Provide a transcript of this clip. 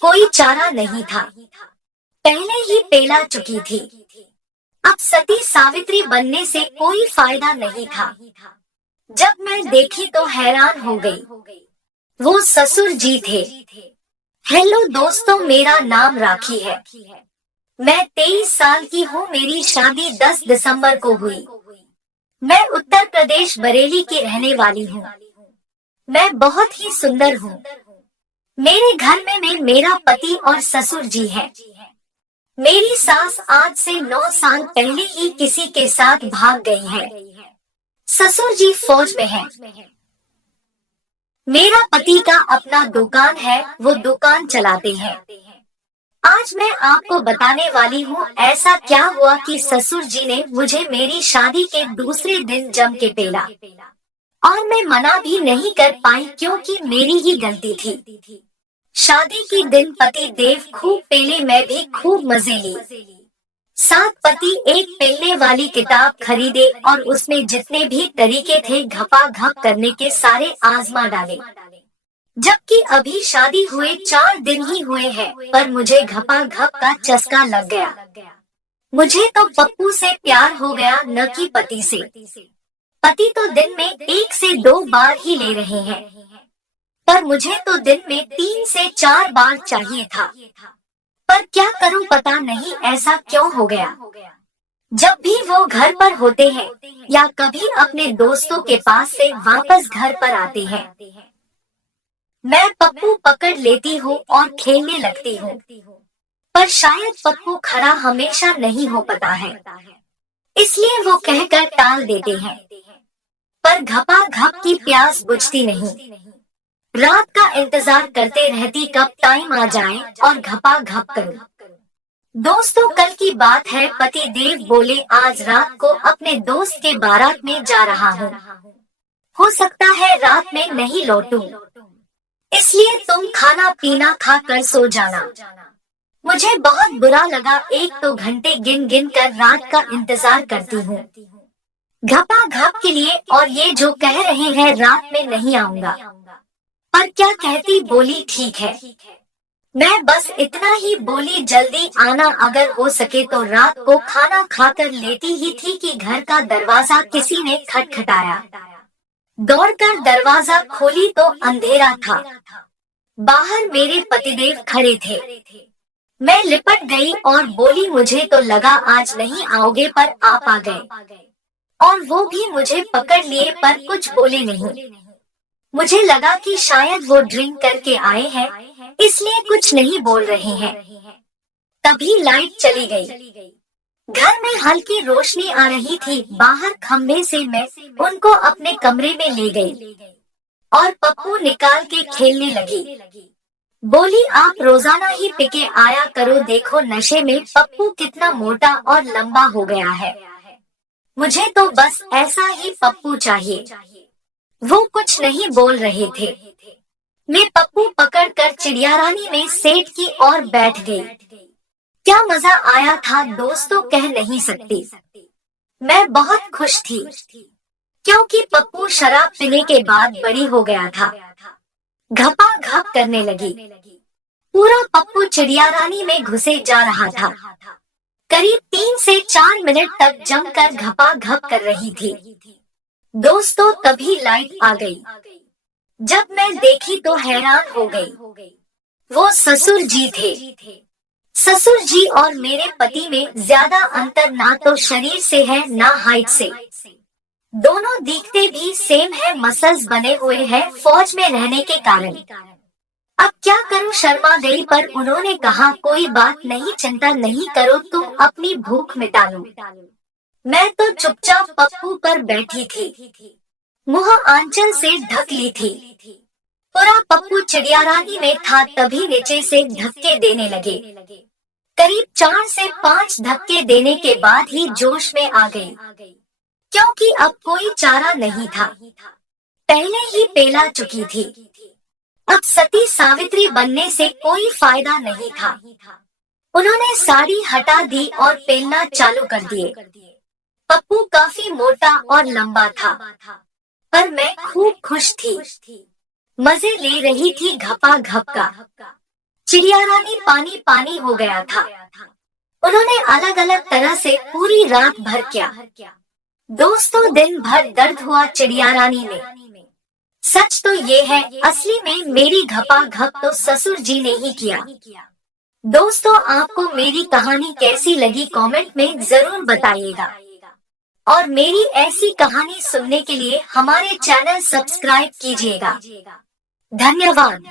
कोई चारा नहीं था। पहले ही पेला चुकी थी। अब सती सावित्री बनने से कोई फायदा नहीं था। जब मैं देखी तो हैरान हो गई। वो ससुर जी थे। हेलो दोस्तों, मेरा नाम राखी है। मैं 23 साल की हूँ। मेरी शादी 10 दिसंबर को हुई। मैं उत्तर प्रदेश बरेली की रहने वाली हूँ। मैं बहुत ही सुंदर हूँ। मेरे घर में मेरा पति और ससुर जी हैं। मेरी सास आज से 9 साल पहले ही किसी के साथ भाग गई है। ससुर जी फौज में हैं। मेरा पति का अपना दुकान है, वो दुकान चलाते हैं। आज मैं आपको बताने वाली हूँ ऐसा क्या हुआ कि ससुर जी ने मुझे मेरी शादी के दूसरे दिन जम के पेला, और मैं मना भी नहीं कर पाई क्योंकि मेरी ही गलती थी। शादी के दिन पति देव खूब पेले, मैं भी खूब मजे ली। साथ पति एक पेलने वाली किताब खरीदे और उसमें जितने भी तरीके थे घपा घप करने के सारे आजमा डाले। जबकि अभी शादी हुए 4 दिन ही हुए हैं, पर मुझे घपा घप का चस्का लग गया। मुझे तो पप्पू से प्यार हो गया, न कि पति से। पति तो दिन में 1 से 2 बार ही ले रहे हैं, पर मुझे तो दिन में 3 से 4 बार चाहिए था। पर क्या करूं, पता नहीं ऐसा क्यों हो गया। जब भी वो घर पर होते हैं या कभी अपने दोस्तों के पास से वापस घर पर आते हैं, मैं पप्पू पकड़ लेती हूँ और खेलने लगती हूँ। पर शायद पप्पू खड़ा हमेशा नहीं हो पाता है, इसलिए वो कहकर टाल देते हैं। पर घपा घप की प्यास बुझती नहीं। रात का इंतजार करते रहती कब टाइम आ जाए और घपा घप करूं। दोस्तों, कल की बात है। पति देव बोले आज रात को अपने दोस्त के बारात में जा रहा हूँ। हो सकता है रात में नहीं लौटूं, इसलिए तुम खाना पीना खा कर सो जाना। मुझे बहुत बुरा लगा। 1-2 घंटे गिन गिन कर रात का इंतजार करती हूँ घपा घप के लिए, और ये जो कह रहे हैं रात में नहीं आऊंगा। पर क्या कहती, बोली ठीक है। मैं बस इतना ही बोली, जल्दी आना, अगर हो सके तो। रात को खाना खाकर लेटी ही थी कि घर का दरवाजा किसी ने खटखटाया। दौड़कर दरवाजा खोली तो अंधेरा था। बाहर मेरे पतिदेव खड़े थे। मैं लिपट गई और बोली मुझे तो लगा आज नहीं आओगे, पर आप आ गए। और वो भी मुझे पकड़ लिए, पर कुछ बोले नहीं। मुझे लगा कि शायद वो ड्रिंक करके आए हैं, इसलिए कुछ नहीं बोल रहे हैं। तभी लाइट चली गई। घर में हल्की रोशनी आ रही थी। बाहर खम्भे से मैं उनको अपने कमरे में ले गई और पप्पू निकाल के खेलने लगी। बोली आप रोजाना ही पिके आया करो, देखो नशे में पप्पू कितना मोटा और लंबा हो गया है। मुझे तो बस ऐसा ही पप्पू चाहिए। वो कुछ नहीं बोल रहे थे। मैं पप्पू पकड़कर चिड़ियारानी में सेट की और बैठ गई। क्या मजा आया था दोस्तों, कह नहीं सकती। मैं बहुत खुश थी क्योंकि पप्पू शराब पीने के बाद बड़ी हो गया था। घपा घप करने लगी। पूरा पप्पू चिड़ियारानी में घुसे जा रहा था। करीब 3 से 4 मिनट तक जमकर घपा घप कर रही थी। दोस्तों, तभी लाइट आ गई। जब मैं देखी तो हैरान हो गई। वो ससुर जी थे। ससुर जी और मेरे पति में ज्यादा अंतर ना तो शरीर से है ना हाइट से। दोनों दिखते भी सेम है, मसल्स बने हुए हैं फौज में रहने के कारण। अब क्या करूं, शर्मा गई, पर उन्होंने कहा कोई बात नहीं, चिंता नहीं करो, तुम अपनी भूख मिटा लो। मैं तो चुपचाप पप्पू पर बैठी थी, मुंह आंचल से ढक ली थी। पूरा पप्पू चिड़ियारानी में था। तभी नीचे से धक्के देने लगे। करीब 4 से 5 धक्के देने के बाद ही जोश में आ गई, क्योंकि अब कोई चारा नहीं था। पहले ही पेला चुकी थी। अब सती सावित्री बनने से कोई फायदा नहीं था। उन्होंने साड़ी हटा दी और पेलना चालू कर दिए। पप्पू काफी मोटा और लंबा था, पर मैं खूब खुश थी। मजे ले रही थी घपा घप का। चिड़िया रानी पानी पानी हो गया था। उन्होंने अलग अलग तरह से पूरी रात भर किया। दोस्तों, दिन भर दर्द हुआ चिड़िया रानी में। सच तो ये है, असली में मेरी घपा घप तो ससुर जी ने ही किया। दोस्तों, आपको मेरी कहानी कैसी लगी कमेंट में जरूर बताइएगा। और मेरी ऐसी कहानी सुनने के लिए हमारे चैनल सब्सक्राइब कीजिएगा। धन्यवाद।